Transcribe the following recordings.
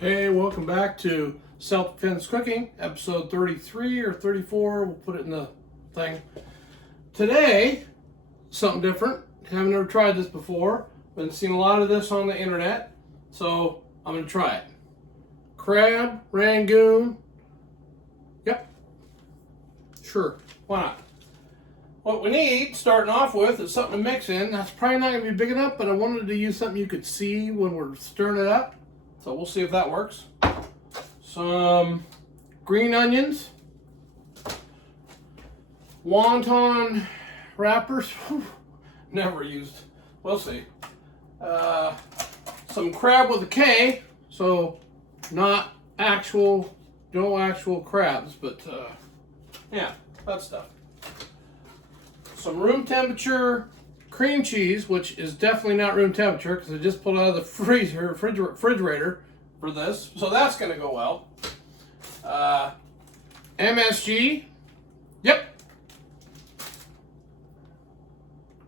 Hey, welcome back to Self-Defense Cooking, episode 33 or 34. We'll put it in the thing. Today, something different. Haven't ever tried this before. Been seeing a lot of this on the internet, so I'm going to try it. Crab, Rangoon. Yep. Sure, why not? What we need, starting off with, is something to mix in. That's probably not going to be big enough, but I wanted to use something you could see when we're stirring it up. So we'll see if that works. Some green onions, wonton wrappers, never used, we'll see. Some crab with a K, so not actual, no actual crabs, but yeah, that stuff. Some room temperature cream cheese, which is definitely not room temperature because I just pulled out of the refrigerator for this, so that's going to go well. MSG, yep.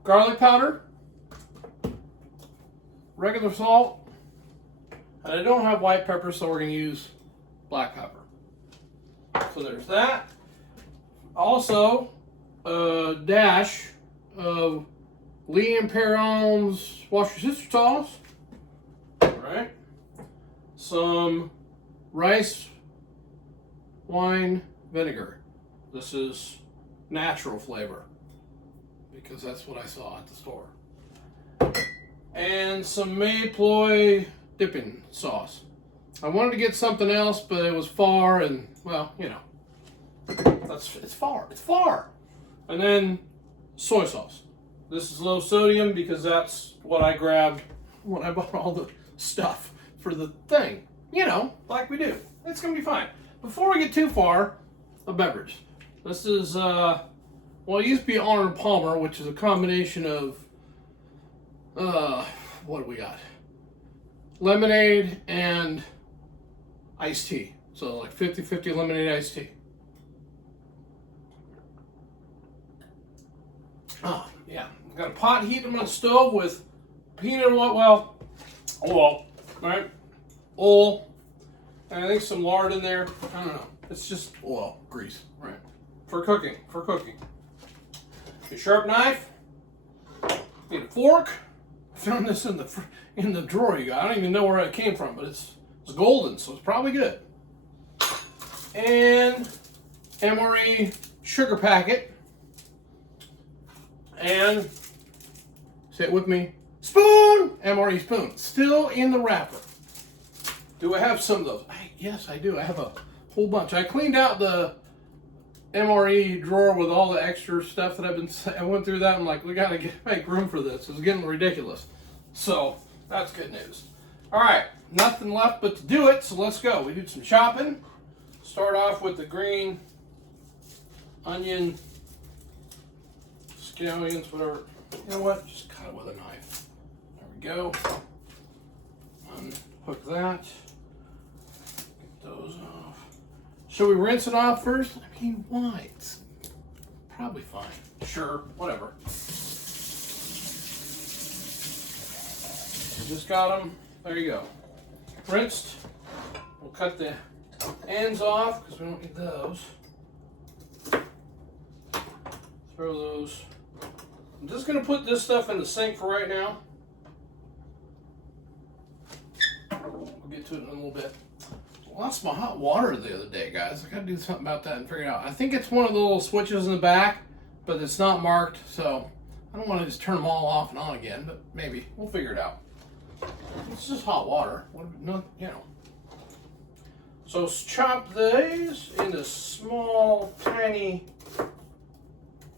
Garlic powder, regular salt, and I don't have white pepper, so we're going to use black pepper. So there's that. Also, a dash of Lee and Perron's wash your sister sauce. Alright. Some rice wine vinegar. This is natural flavor because that's what I saw at the store. And some Mayploy dipping sauce. I wanted to get something else, but it was far and, well, you know. It's far. And then soy sauce. This is low sodium because that's what I grabbed when I bought all the stuff for the thing. You know, like we do. It's going to be fine. Before we get too far, a beverage. This is, well, it used to be Arnold Palmer, which is a combination of, what do we got? Lemonade and iced tea. So like 50-50 lemonade iced tea. Oh, yeah. I've got a pot heating on the stove with peanut oil, oil, right? Oil, and I think some lard in there. I don't know. It's just oil, grease, right? For cooking. A sharp knife. Need a fork. I found this in the drawer you got. I don't even know where it came from, but it's golden, so it's probably good. And MRE sugar packet. And, say it with me, spoon! MRE spoon. Still in the wrapper. Do I have some of those? Yes, I do. I have a whole bunch. I cleaned out the MRE drawer with all the extra stuff that I went through that. I'm like, we got to make room for this. It's getting ridiculous. So, that's good news. All right, nothing left but to do it, so let's go. We do some chopping. Start off with the green onion, scallions, whatever. You know what? Just cut it with a knife. There we go. Unhook that. Get those off. Should we rinse it off first? I mean, why? It's probably fine. Sure, whatever. Just got them. There you go. Rinsed. We'll cut the ends off because we don't need those. Throw those. I'm just going to put this stuff in the sink for right now. We'll get to it in a little bit. Lost my hot water the other day, guys. I got to do something about that and figure it out. I think it's one of the little switches in the back, but it's not marked, so I don't want to just turn them all off and on again, but maybe. We'll figure it out. It's just hot water. You know. So chop these into small, tiny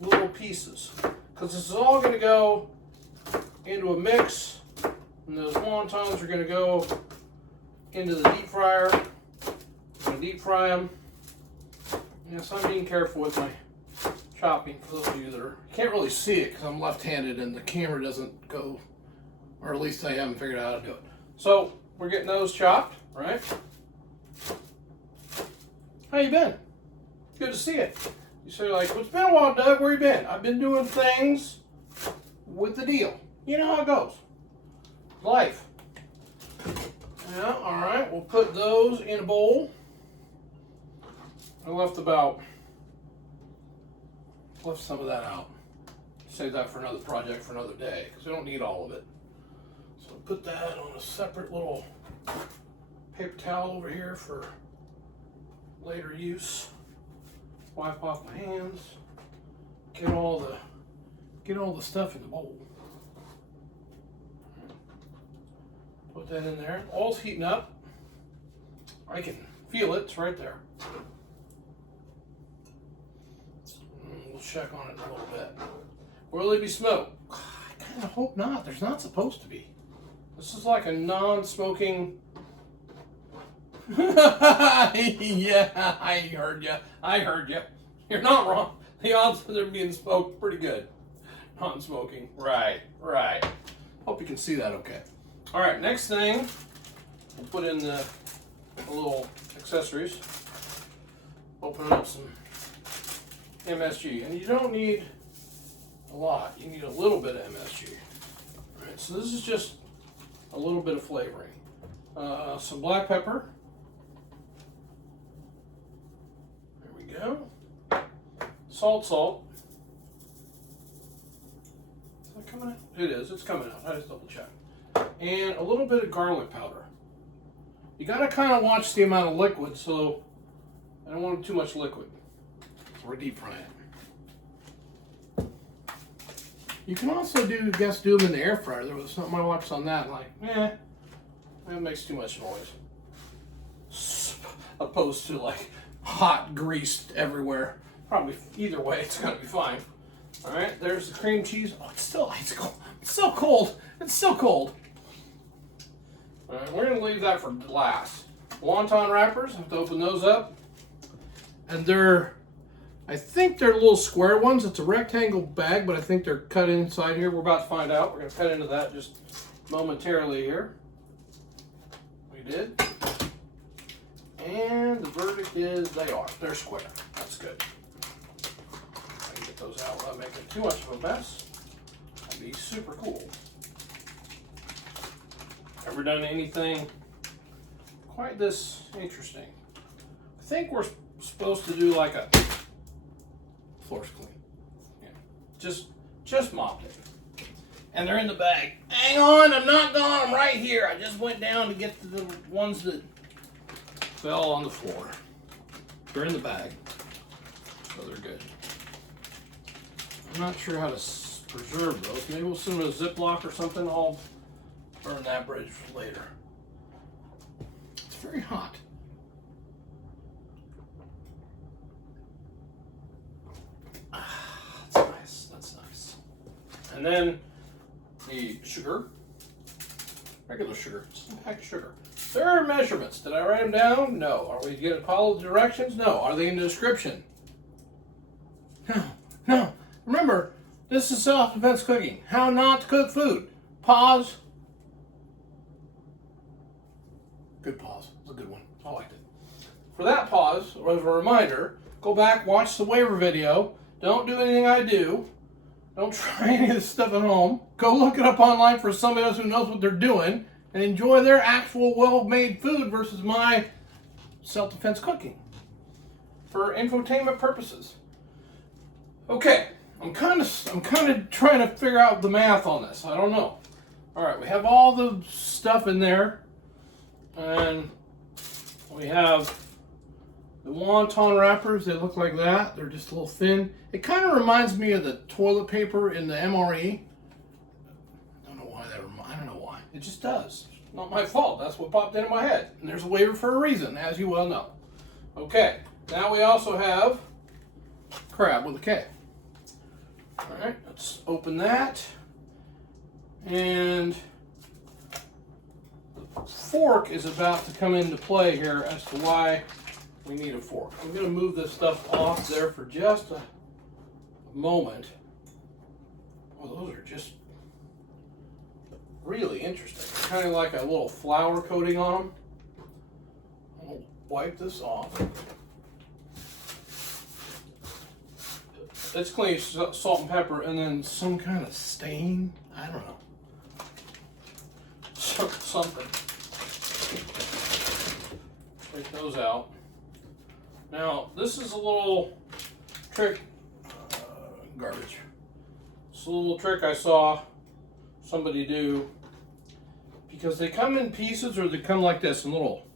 little pieces. Because this is all going to go into a mix, and those wontons are going to go into the deep fryer. I'm going to deep fry them. Yes, I'm being careful with my chopping for those of you that can't really see it because I'm left-handed and the camera doesn't go, or at least I haven't figured out how to do it. So we're getting those chopped, right? How you been? Good to see it. You say like, well, it's been a while, Doug. Where you been? I've been doing things with the deal. You know how it goes. Life. Yeah, all right. we'll put those in a bowl. I left some of that out. Save that for another project for another day, because I don't need all of it. So put that on a separate little paper towel over here for later use. Wipe off my hands. Get all the stuff in the bowl. Put that in there. Oil's heating up. I can feel it. It's right there. We'll check on it in a little bit. Will there be smoke? I kind of hope not. There's not supposed to be. This is like a non-smoking. Yeah, I heard you. I heard you. You're not wrong. The odds of there being smoke pretty good. Non-smoking. Right, right. Hope you can see that okay. All right, next thing, we'll put in the little accessories. Open up some MSG. And you don't need a lot. You need a little bit of MSG. All right, so this is just a little bit of flavoring. Some black pepper. There we go. Salt. Is that coming out? It is. It's coming out. I just double check. And a little bit of garlic powder. You got to kind of watch the amount of liquid, so I don't want too much liquid. So we're deep frying. You can also do them in the air fryer. There was something I watched on that, like, that makes too much noise. Opposed to like hot grease everywhere. Probably either way, it's gonna be fine. All right, there's the cream cheese. Oh, it's still ice cold. It's so cold. It's so cold. All right, we're gonna leave that for last. Wonton wrappers. I have to open those up, and I think they're little square ones. It's a rectangle bag, but I think they're cut inside here. We're about to find out. We're gonna cut into that just momentarily here. We did. And the verdict is they're square. That's good. I can get those out without making too much of a mess. That'd be super cool. Ever done anything quite this interesting? I think we're supposed to do like a floor's clean. Yeah. Just mopped it. And they're in the bag. Hang on, I'm not gone. I'm right here. I just went down to get the ones that fell on the floor. They're in the bag, so they're good. I'm not sure how to preserve those. Maybe we'll send them in a Ziploc or something. I'll burn that bridge for later. It's very hot. That's nice. That's nice. And then the sugar, regular sugar, just a pack of sugar. There are measurements. Did I write them down? No. Are we going to follow the directions? No. Are they in the description? No. Remember, this is self-defense cooking. How not to cook food. Pause. Good pause. It's a good one. I liked it. For that pause, as a reminder, go back, watch the waiver video. Don't do anything I do. Don't try any of this stuff at home. Go look it up online for somebody else who knows what they're doing and enjoy their actual well-made food versus my self-defense cooking for infotainment purposes. Okay, I'm kind of trying to figure out the math on this. I don't know. All right, we have all the stuff in there, and we have the wonton wrappers. They look like that. They're just a little thin. It kind of reminds me of the toilet paper in the MRE. I don't know why. It just does. Not my fault. That's what popped into my head. And there's a waiver for a reason, as you well know. Okay. Now we also have crab with a K. All right. Let's open that. And the fork is about to come into play here as to why we need a fork. I'm going to move this stuff off there for just a moment. Oh, those are just really interesting. Kind of like a little flour coating on them. I'll wipe this off. It's clean, salt and pepper, and then some kind of stain. I don't know. Something. those out. Now, this is a little trick, garbage. It's a little trick I saw somebody do, because they come in pieces or they come like this in little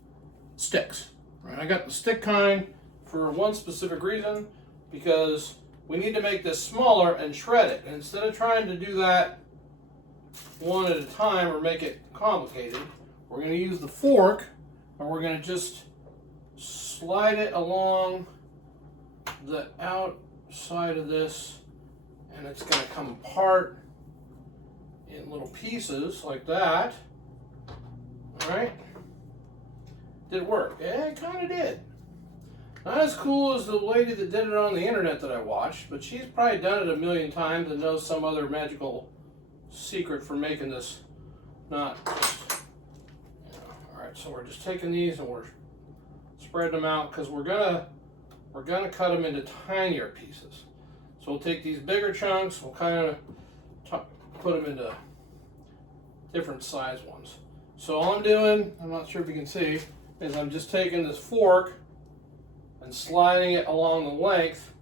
sticks. Right? I got the stick kind for one specific reason, because we need to make this smaller and shred it. And instead of trying to do that one at a time or make it complicated, we're going to use the fork and we're going to just slide it along the outside of this, and it's going to come apart in little pieces like that. All right. Did it work? Yeah, it kind of did. Not as cool as the lady that did it on the internet that I watched, but she's probably done it a million times and knows some other magical secret for making this not just, all right, so we're just taking these and we're spreading them out, because we're gonna cut them into tinier pieces. So we'll take these bigger chunks, we'll kind of put them into different size ones. So all I'm doing, I'm not sure if you can see, is I'm just taking this fork and sliding it along the length.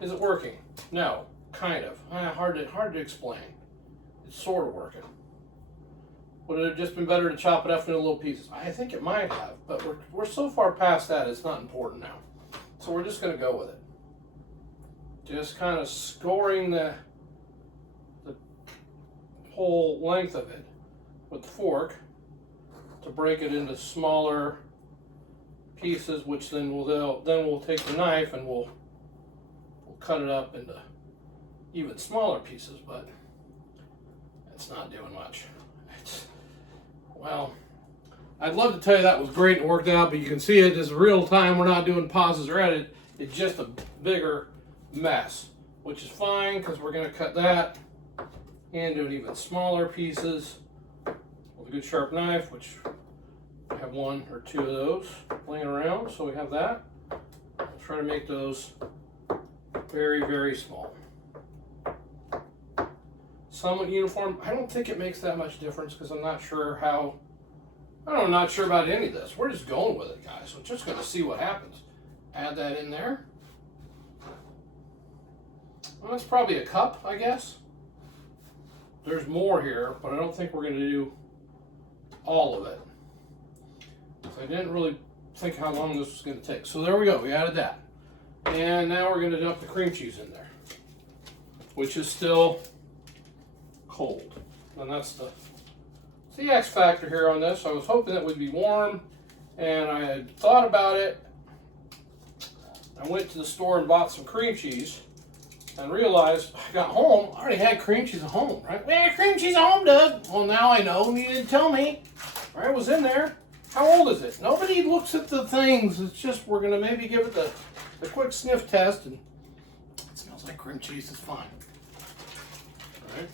Is it working? No, kind of. Hard to explain. It's sort of working. Would it have just been better to chop it up into little pieces? I think it might have, but we're so far past that, it's not important now. So we're just going to go with it. Just kind of scoring the whole length of it with the fork to break it into smaller pieces, which then we'll take the knife and we'll cut it up into even smaller pieces, but it's not doing much. Well, I'd love to tell you that was great and worked out, but you can see it is real time. We're not doing pauses or edit. It's just a bigger mess, which is fine, because we're going to cut that into even smaller pieces with a good sharp knife, which I have one or two of those laying around, so we have that. I'll try to make those very, very small. Somewhat uniform. I don't think it makes that much difference, because I'm not sure how, I'm not sure about any of this. We're just going with it, guys. We're just going to see what happens. Add that in there. Well, that's probably a cup, I guess. There's more here, but I don't think we're going to do all of it. So I didn't really think how long this was going to take. So there we go. We added that. And now we're going to dump the cream cheese in there, which is still cold. And that's the X factor here on this. I was hoping it would be warm, and I had thought about it. I went to the store and bought some cream cheese and realized I got home, I already had cream cheese at home, right? We had cream cheese at home, Doug. Well, now I know. You didn't tell me. All right, it was in there. How old is it? Nobody looks at the things. It's just we're going to maybe give it the quick sniff test, and it smells like cream cheese. It's fine. All right.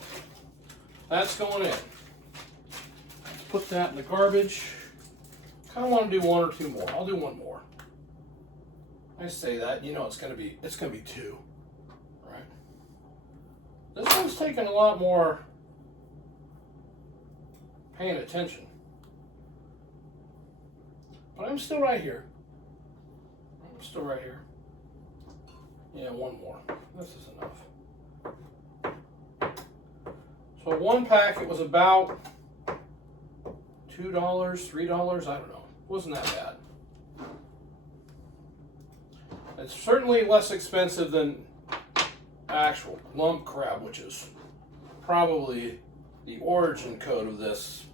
That's going in. Let's put that in the garbage. Kind of want to do one or two more. I'll do one more. I say that, you know, it's going to be two. Right? This one's taking a lot more paying attention. But I'm still right here. I'm still right here. Yeah, one more. This is enough. So one packet was about $2, $3, I don't know. It wasn't that bad. It's certainly less expensive than actual lump crab, which is probably the origin code of this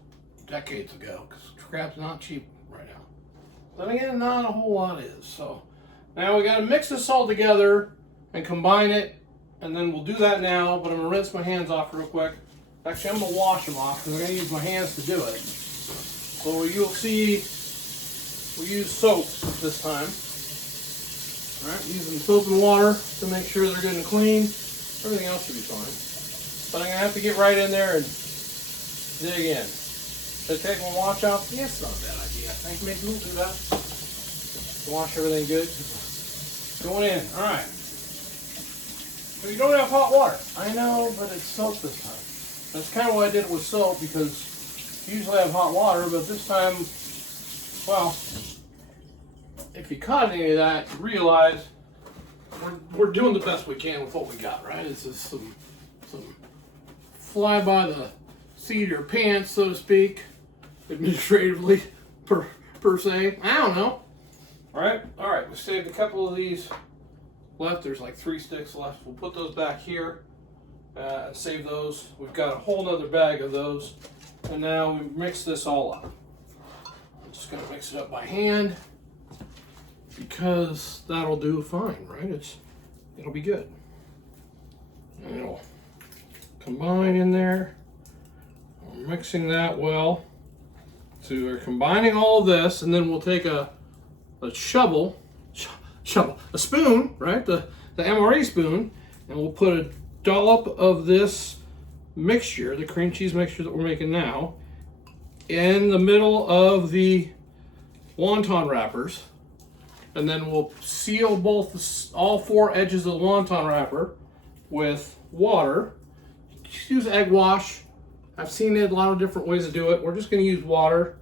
decades ago, because crab's not cheap right now. Then again, not a whole lot is. So now we got to mix this all together and combine it, and then we'll do that now, but I'm going to rinse my hands off real quick. Actually, I'm going to wash them off because I'm going to use my hands to do it. So you'll see we use soap this time. All right, using soap and water to make sure they're good and clean. Everything else should be fine. But I'm going to have to get right in there and dig in. So take one wash out. Yeah, it's not a bad idea. I think maybe we'll do that. Wash everything good. Going in. All right. So you don't have hot water. I know, but it's soap this time. That's kind of why I did it with soap, because usually I have hot water, but this time Well, if you caught any of that, you realize we're doing the best we can with what we got, right? It's just some fly by the seat of your pants, so to speak, administratively per se. I don't know. All right. We saved a couple of these left. There's like 3 sticks left. We'll put those back here and save those. We've got a whole nother bag of those, and now we mix this all up. I'm just gonna mix it up by hand because that'll do fine, right? It'll be good. And it'll combine in there. We're mixing that well. So we're combining all of this, and then we'll take a spoon, right? The MRE spoon, and we'll put a dollop of this mixture, the cream cheese mixture that we're making now, in the middle of the wonton wrappers, and then we'll seal all 4 edges of the wonton wrapper with water. Just use egg wash. I've seen it a lot of different ways to do it. We're just going to use water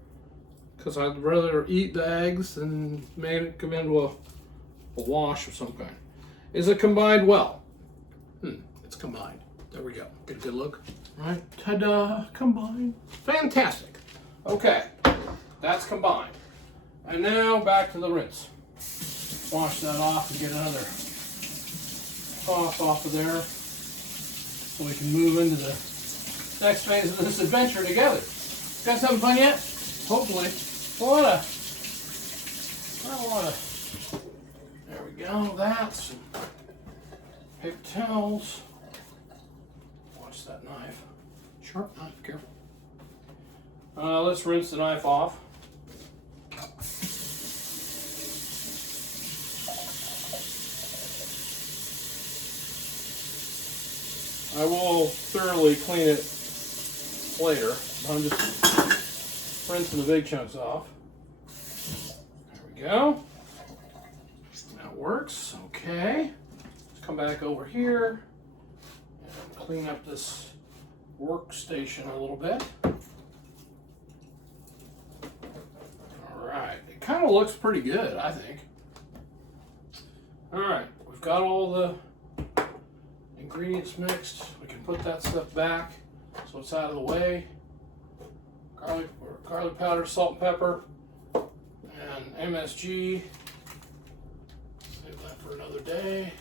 because I'd rather eat the eggs than make it come into a wash of some kind. Is it combined well? It's combined. There we go. Get a good look. Right? Ta-da! Combined. Fantastic. Okay. That's combined. And now back to the rinse. Wash that off and get another toss off of there so we can move into the next phase of this adventure together. You guys having fun yet? Hopefully. There we go. That's some paper towels. Watch that knife. Sharp knife, careful. Let's rinse the knife off. I will thoroughly clean it later. I'm just rinsing the big chunks off. There we go. That works. Okay. Let's come back over here and clean up this workstation a little bit. All right. It kind of looks pretty good, I think. All right. We've got all the ingredients mixed. We can put that stuff back so it's out of the way. Garlic powder, salt and pepper, and MSG. Save that for another day.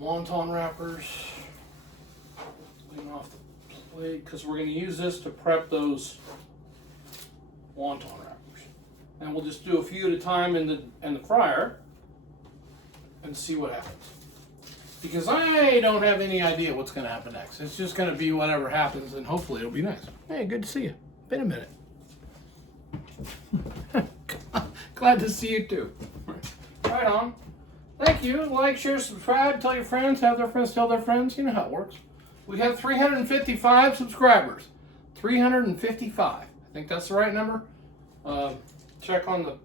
Wonton wrappers. Clean off the plate because we're going to use this to prep those wonton wrappers. And we'll just do a few at a time in the fryer and see what happens. Because I don't have any idea what's going to happen next. It's just going to be whatever happens, and hopefully it'll be nice. Hey, good to see you. Been a minute. Glad to see you too. Right on. Thank you. Like, share, subscribe, tell your friends, have their friends tell their friends. You know how it works. We have 355 subscribers. 355. I think that's the right number. Check on the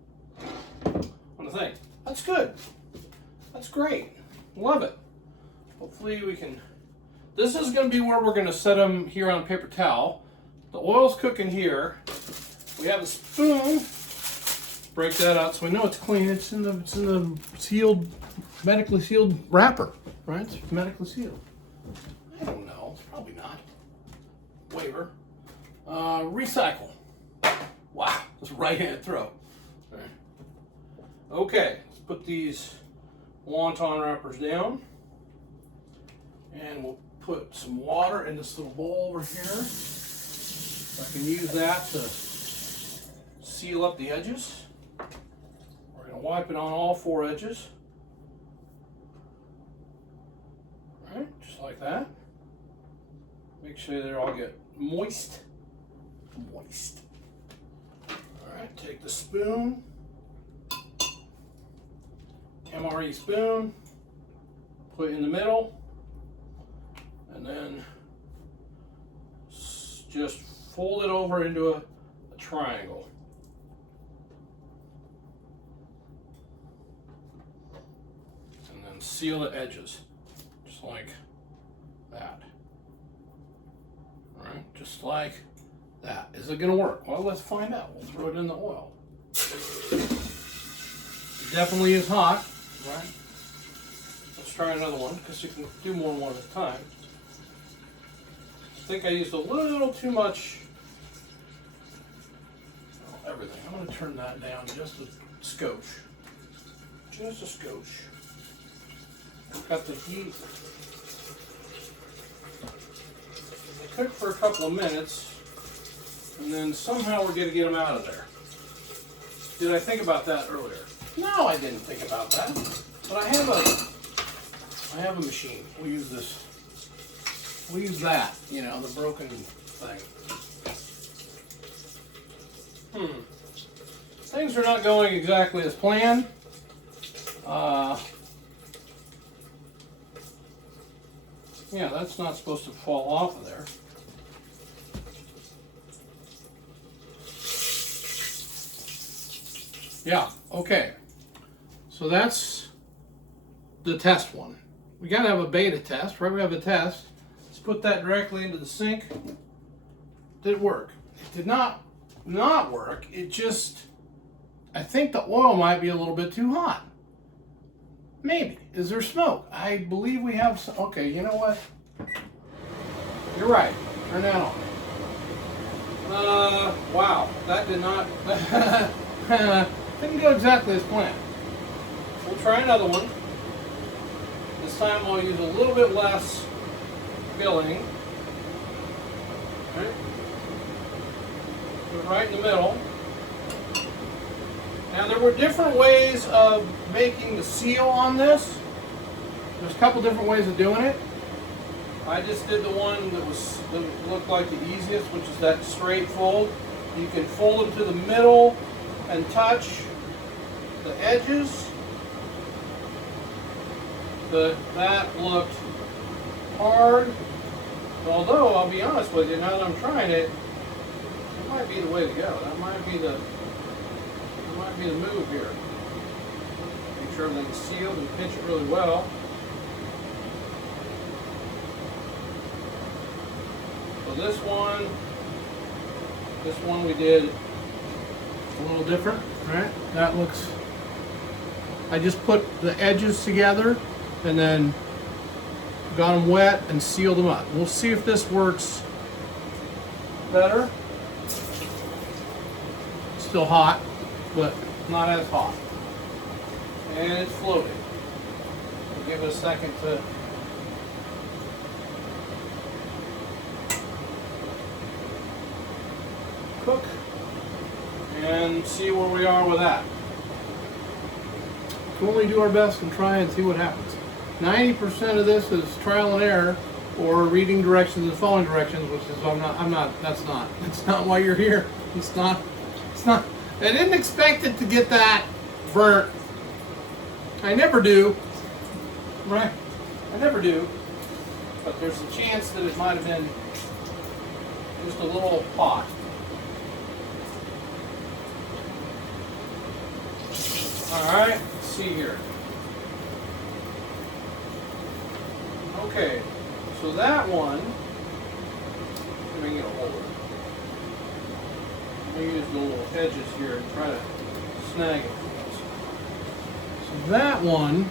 thing. That's good. That's great. Love it. Hopefully we can. This is going to be where we're going to set them here on a paper towel. The oil's cooking here. We have a spoon. Break that out so we know it's clean. It's in the sealed, medically sealed wrapper, right? It's medically sealed. I don't know. It's probably not. Waiver. Recycle. Wow, that's right-hand throw. Right. Okay, let's put these wonton wrappers down. And we'll put some water in this little bowl over here. I can use that to seal up the edges. We're going to wipe it on all 4 edges. All right, just like that. Make sure they all get moist. Moist. All right, take the spoon. MRE spoon. Put it in the middle. And then just fold it over into a triangle. And then seal the edges, just like that. All right, just like that. Is it going to work? Well, let's find out. We'll throw it in the oil. It definitely is hot, right? Let's try another one because you can do more than one at a time. I think I used a little too much. Oh, everything. I'm going to turn that down just a scotch. Just a scotch. Got the heat. They cook for a couple of minutes, and then somehow we're going to get them out of there. Did I think about that earlier? No, I didn't think about that. But I have a machine. We'll use this. We'll use that, you know, the broken thing. Things are not going exactly as planned. Yeah, that's not supposed to fall off of there. Yeah, okay. So that's the test one. We gotta have a beta test, right? We have a test. Let's put that directly into the sink. Did it work? It did not work. It just, I think the oil might be a little bit too hot. Maybe. Is there smoke? I believe we have some. Okay, you know what? You're right. Turn that on. Wow. That did not. Didn't go exactly as planned. We'll try another one. This time I'll use a little bit less filling. Okay. Put it right in the middle. Now there were different ways of making the seal on this. There's a couple different ways of doing it. I just did the one that looked like the easiest, which is that straight fold. You can fold them to the middle and touch the edges. But that looked hard. Although I'll be honest with you, now that I'm trying it, it might be the way to go. That might be the move here. Make sure everything's sealed and pinch it really well. So this one we did a little different, right? That looks, I just put the edges together and then got them wet and sealed them up. We'll see if this works better. Still hot, but not as hot. And it's floating. We'll give it a second to cook and see where we are with that. Can only do our best and try and see what happens. 90% of this is trial and error or reading directions and following directions, which is that's not why you're here. It's not. I didn't expect it to get that burnt. I never do. Right? I never do. But there's a chance that it might have been just a little hot. Alright, let's see here. Okay, so that one, let me get a hold of it. Let me use the little edges here and try to snag it. So that one,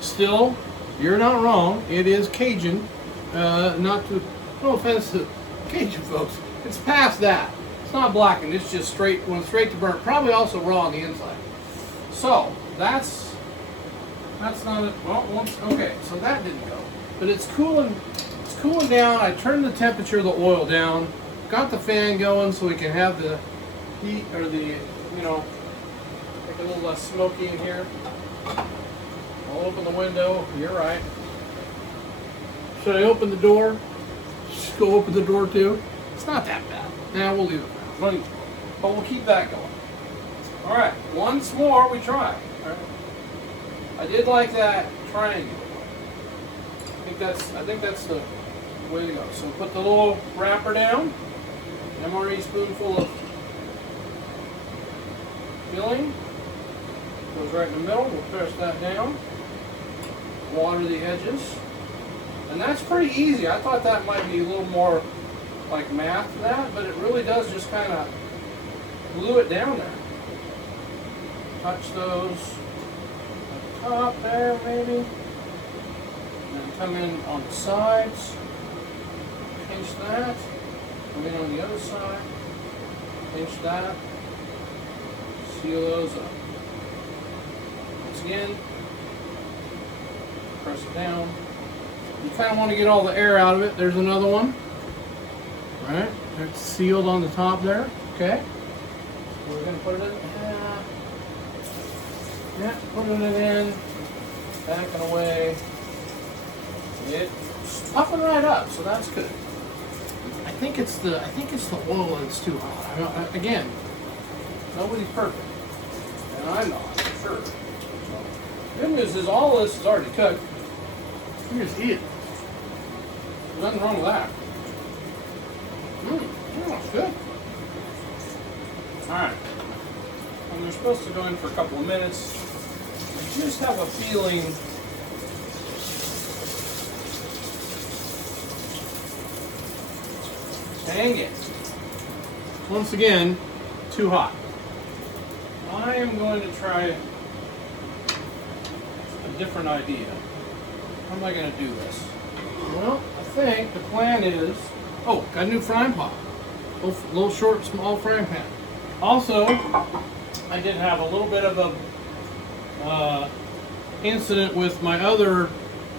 still, you're not wrong. It is Cajun. No offense to Cajun folks. It's past that. It's not blackened. It's just straight, went straight to burnt. Probably also raw on the inside. So that's not it. Well, okay. So that didn't go. But it's cooling. It's cooling down. I turned the temperature of the oil down. Got the fan going so we can have the heat or the, make it a little less smoky in here. I'll open the window. You're right. Should I open the door? Just go open the door too. It's not that bad. Now we'll leave it. But we'll keep that going. All right. Once more, we try. All right. I did like that triangle. I think that's the way to go. So put the little wrapper down. MRE spoonful of filling. Goes right in the middle. We'll press that down. Water the edges. And that's pretty easy. I thought that might be a little more like math to that, but it really does just kind of glue it down there. Touch those at the top there, maybe. And then come in on the sides. Pinch that. Come in on the other side. Pinch that. Seal those up. Once again, press it down. You kind of want to get all the air out of it. There's another one. Right? It's sealed on the top there. Okay. We're going to put it in. Yeah, putting it in. Backing away. It's puffing right up, so that's good. I think it's the oil that's too hot. Again, nobody's perfect, and I'm not for sure. So, good news is all this is already cooked. You just eat it. There's nothing wrong with that. That's good. All right. And they're supposed to go in for a couple of minutes. I just have a feeling dang it. Once again, too hot. I am going to try a different idea. How am I going to do this? Well, I think the plan is, got a new frying pot. Little short, small frying pan. Also, I did have a little bit of a incident with my other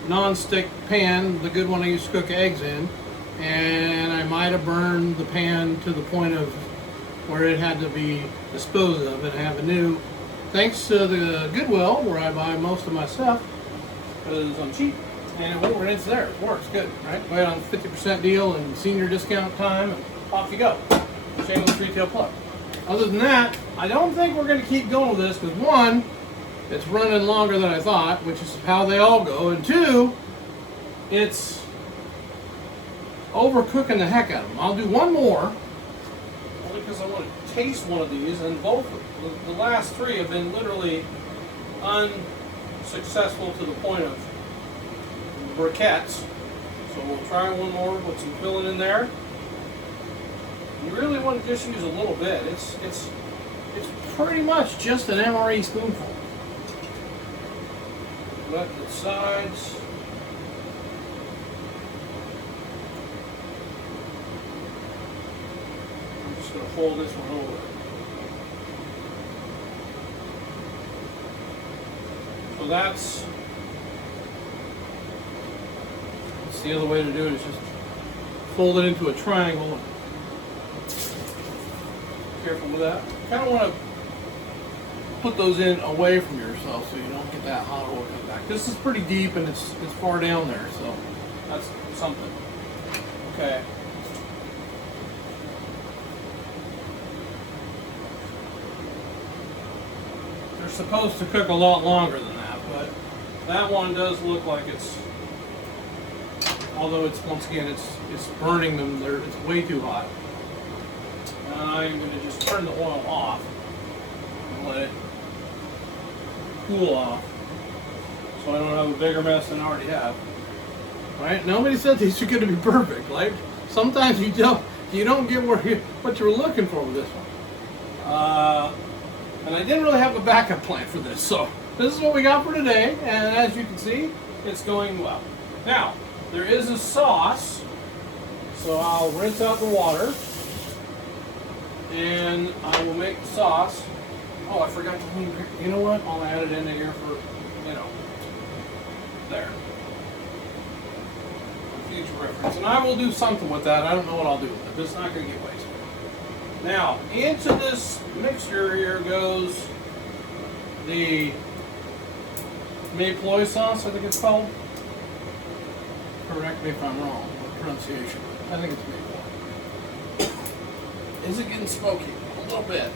non-stick pan, the good one I used to cook eggs in, and I might have burned the pan to the point of where it had to be disposed of. And I have a new, thanks to the Goodwill where I buy most of my stuff, because I'm cheap, and it's there. It works good, right? Buy it on 50% deal and senior discount time, and off you go. Shameless retail plug. Other than that, I don't think we're going to keep going with this, because one, it's running longer than I thought, which is how they all go, and two, it's overcooking the heck out of them. I'll do one more, only because I want to taste one of these, and both, the last three have been literally unsuccessful to the point of briquettes. So we'll try one more, put some filling in there. You really want to just use a little bit. It's pretty much just an MRE spoonful. Let the sides. I'm just going to fold this one over. So that's the other way to do it, is just fold it into a triangle. Careful with that. Kind of want to put those in away from yourself so you don't get that hot oil coming back. This is pretty deep and it's far down there, so that's something. Okay. They're supposed to cook a lot longer than that, but that one does look like it's, although it's, once again, it's burning them. It's way too hot. I'm going to just turn the oil off and let it cool off, so I don't have a bigger mess than I already have. Right? Nobody said these are going to be perfect. Like, sometimes you don't get what you were looking for with this one. And I didn't really have a backup plan for this, so this is what we got for today. And as you can see, it's going well. Now, there is a sauce, so I'll rinse out the water. And I will make the sauce. Oh, I forgot to clean. You know what? I'll add it in here for, there. For future reference. And I will do something with that. I don't know what I'll do with it, but it's not going to get wasted. Now, into this mixture here goes the Mayploy sauce, I think it's called. Correct me if I'm wrong with pronunciation. I think it's Mayploy. Is it getting smoky? A little bit.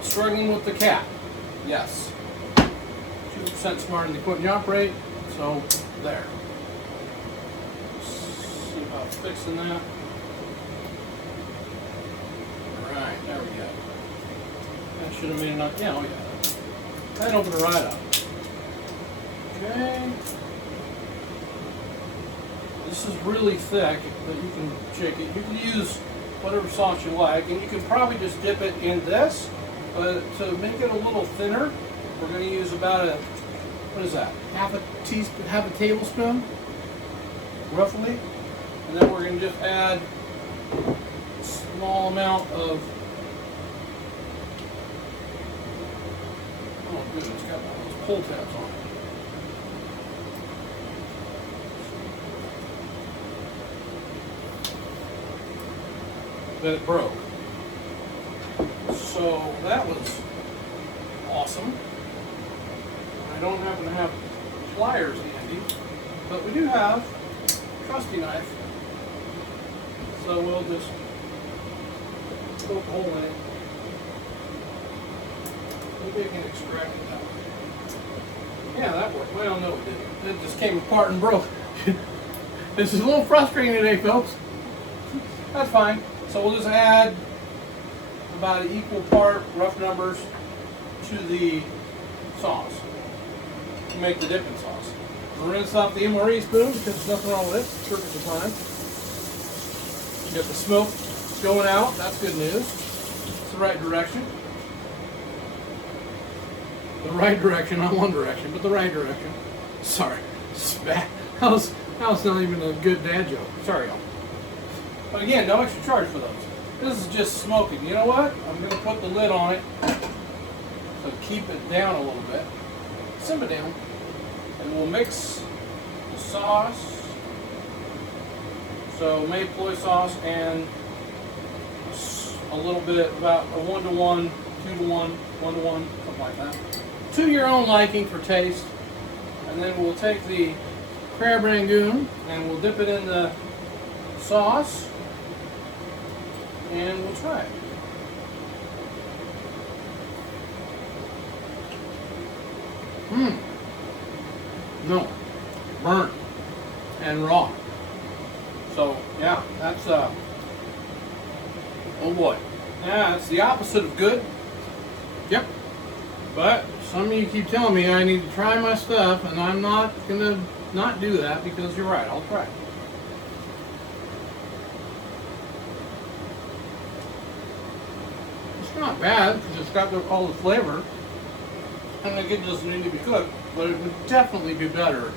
Struggling with the cap? Yes. 2% smarter than the equipment you operate, so there. See how it's fixing that. Alright, there we go. That should have made enough. Yeah, oh yeah. That opened it right up. Okay. This is really thick, but you can shake it. You can use whatever sauce you like, and you can probably just dip it in this. But to make it a little thinner, we're going to use about a, what is that? Half a tablespoon, roughly. And then we're going to just add a small amount of, oh goodness, it's got all those pull tabs on it. That it broke. So that was awesome. I don't happen to have pliers handy, but we do have a trusty knife. So we'll just poke a hole in it. Maybe I can extract it that way. Yeah, that worked. Well, no, it didn't. It just came apart and broke. This is a little frustrating today, folks. That's fine. So we'll just add about an equal part, rough numbers, to the sauce to make the dipping sauce. We'll rinse off the MRE spoon because there's nothing wrong with it. It's perfectly fine. You got the smoke going out. That's good news. It's the right direction. The right direction, not one direction, but the right direction. Sorry. That was not even a good dad joke. Sorry, y'all. But again, no extra charge for those. This is just smoking. You know what? I'm going to put the lid on it to keep it down a little bit. Simmer down. And we'll mix the sauce. So maple sauce and a little bit, about a 1-to-1, 2-to-1, 1-to-1, something like that. To your own liking for taste. And then we'll take the crab rangoon and we'll dip it in the sauce. And we'll try it. No. Burnt. And raw. So, yeah, that's, oh boy. Yeah, it's the opposite of good. Yep. But some of you keep telling me I need to try my stuff, and I'm not going to not do that because you're right. I'll try it. Not bad because it's got all the flavor, and again, it doesn't need to be cooked, but it would definitely be better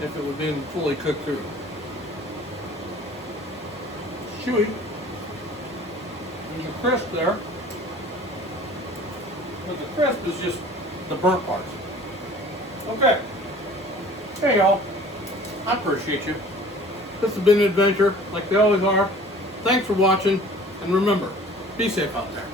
if it would have been fully cooked through. Chewy. There's a crisp there, but the crisp is just the burnt parts. Okay. Hey y'all, I appreciate you. This has been an adventure, like they always are. Thanks for watching, and remember, be safe out there.